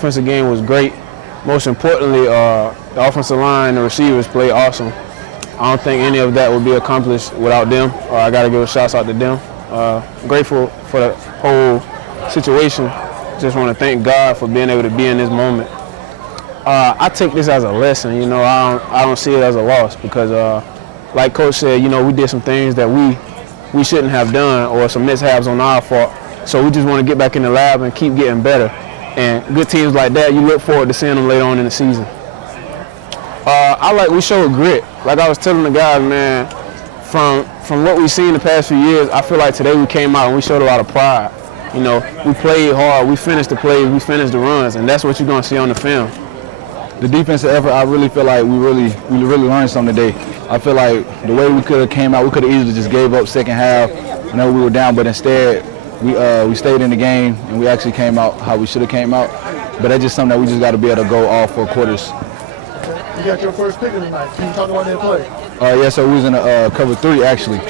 offensive game was great. Most importantly, the offensive line, the receivers played awesome. I don't think any of that would be accomplished without them. I got to give a shout out to them. Grateful for the whole situation. Just want to thank God for being able to be in this moment. I take this as a lesson, you know. I don't see it as a loss because, like Coach said, you know, we did some things that we shouldn't have done or some mishaps on our part. So we just want to get back in the lab and keep getting better. And good teams like that, you look forward to seeing them later on in the season. We showed grit. Like I was telling the guys, man, from what we've seen the past few years, I feel like today we came out and we showed a lot of pride. You know, we played hard, we finished the plays, we finished the runs, and that's what you're going to see on the film. The defensive effort, I really feel like we really learned something today. I feel like the way we could have came out, we could have easily just gave up second half. You know, we were down, but instead we stayed in the game and we actually came out how we should have came out. But that's just something that we just got to be able to go all 4 quarters. You got your first pick of the night. Can you talk about that play? Yeah, so we was in a cover 3 actually.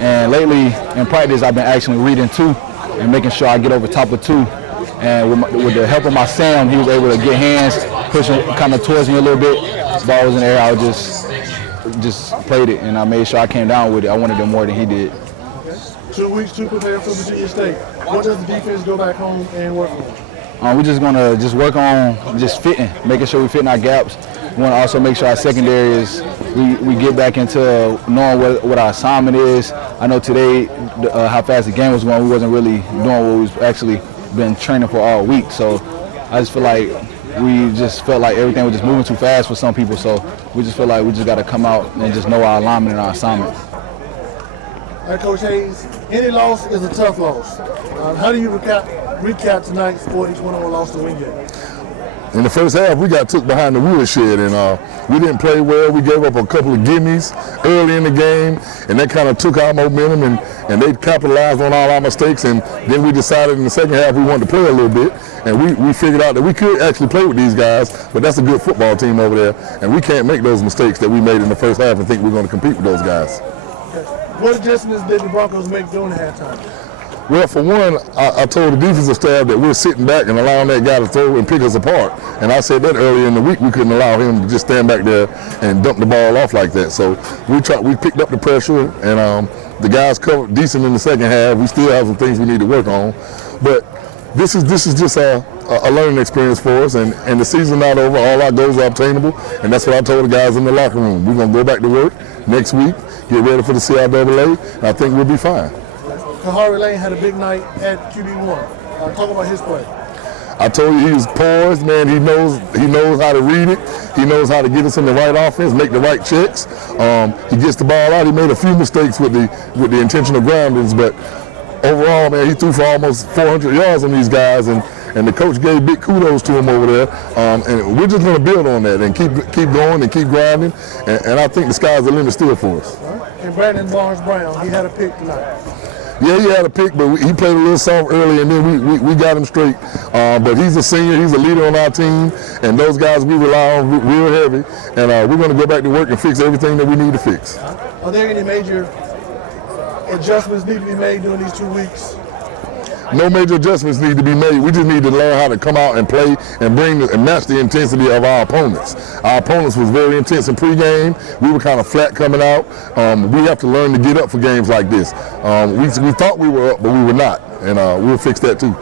And lately in practice, I've been actually reading 2 and making sure I get over top of 2. And with the help of my Sam, he was able to get hands, pushing kind of towards me a little bit. Ball was in the air, I just played it, and I made sure I came down with it. I wanted it more than he did. Okay. 2 weeks to prepare for Virginia State. What does the defense go back home and work on? We're just going to work on just fitting, making sure we fit in our gaps. We want to also make sure our secondary is, we get back into knowing what our assignment is. I know today how fast the game was going, we wasn't really doing what we've actually been training for all week. So I just feel like we just felt like everything was just moving too fast for some people. So we just feel like we just got to come out and just know our alignment and our assignment. All right, Coach Hayes, any loss is a tough loss. How do you recap tonight's 40-21 loss to Wingate? In the first half, we got took behind the woodshed, and we didn't play well. We gave up a couple of gimmies early in the game, and that kind of took our momentum, and they capitalized on all our mistakes. And then we decided in the second half we wanted to play a little bit, and we figured out that we could actually play with these guys, but that's a good football team over there, and we can't make those mistakes that we made in the first half and think we're going to compete with those guys. Okay. What adjustments did the Broncos make during the halftime? Well, for one, I told the defensive staff that we're sitting back and allowing that guy to throw and pick us apart. And I said that earlier in the week, we couldn't allow him to just stand back there and dump the ball off like that. So we picked up the pressure, and the guys covered decent in the second half. We still have some things we need to work on. But this is just a learning experience for us, and the season's not over. All our goals are obtainable, and that's what I told the guys in the locker room. We're going to go back to work next week, get ready for the CIAA, and I think we'll be fine. Kahari Lane had a big night at QB1. Talk about his play. I told you he was poised, man. He knows how to read it. He knows how to get us in the right offense, make the right checks. He gets the ball out. He made a few mistakes with the intentional groundings, but overall, man, he threw for almost 400 yards on these guys, and the coach gave big kudos to him over there. And we're just going to build on that and keep going and keep grinding. And I think the sky's the limit still for us. Right. And Brandon Barnes-Brown, he had a pick tonight. Yeah, he had a pick, but he played a little soft early, and then we got him straight. But he's a senior, he's a leader on our team, and those guys we rely on real heavy. And we're going to go back to work and fix everything that we need to fix. Are there any major adjustments need to be made during these 2 weeks? No major adjustments need to be made. We just need to learn how to come out and play and match the intensity of our opponents. Our opponents was very intense in pregame. We were kind of flat coming out. We have to learn to get up for games like this. We thought we were up, but we were not, and we'll fix that too.